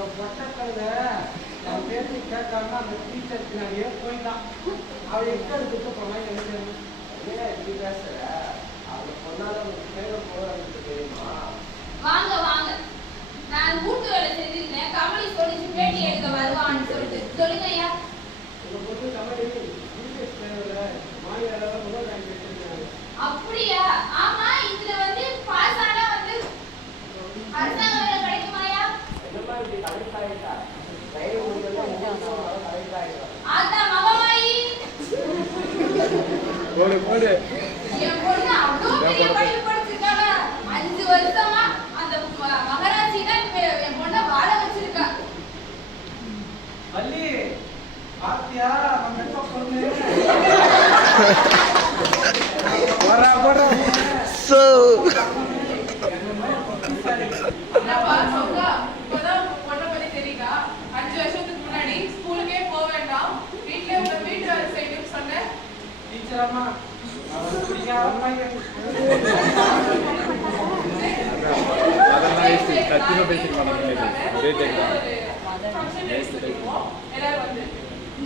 அந்த பொட்டை கழுத என் போயிட்டான். அவள் எங்கே இருந்துட்டு போனா எனக்கு ஏன் இப்படி பேசுற? அந்த பொண்ணால தெரியுமா? வாங்க வாங்க. நான் வீட்டு வேலை செஞ்சிருந்தேன் கமலி சொல்லிச்சு பேட்டி எடுக்க வருவான்னு சொல்லிட்டு. சொல்லுங்க போடு போடு. என் பொண்ணு அவ்வளோ பெரிய படிப்பு படிச்சிருக்காங்க அஞ்சு வருஷமா அந்த ம- மகராட்சி தான் என் பொண்ணை வாழ வச்சிருக்கா. வள்ளி பாத்தியா? நம்ம எப்ப பொண்ணு. போடுறா போடுறா So. எடுத்துருக்கோம் எல்லாரும் வந்து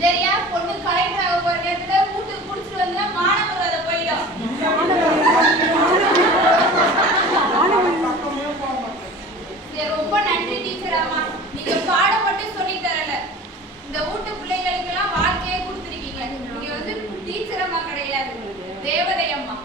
சரியா பொண்ணு கலெக்டர் போற நேரத்துல டீச்சர் அம்மா தேவதை அம்மா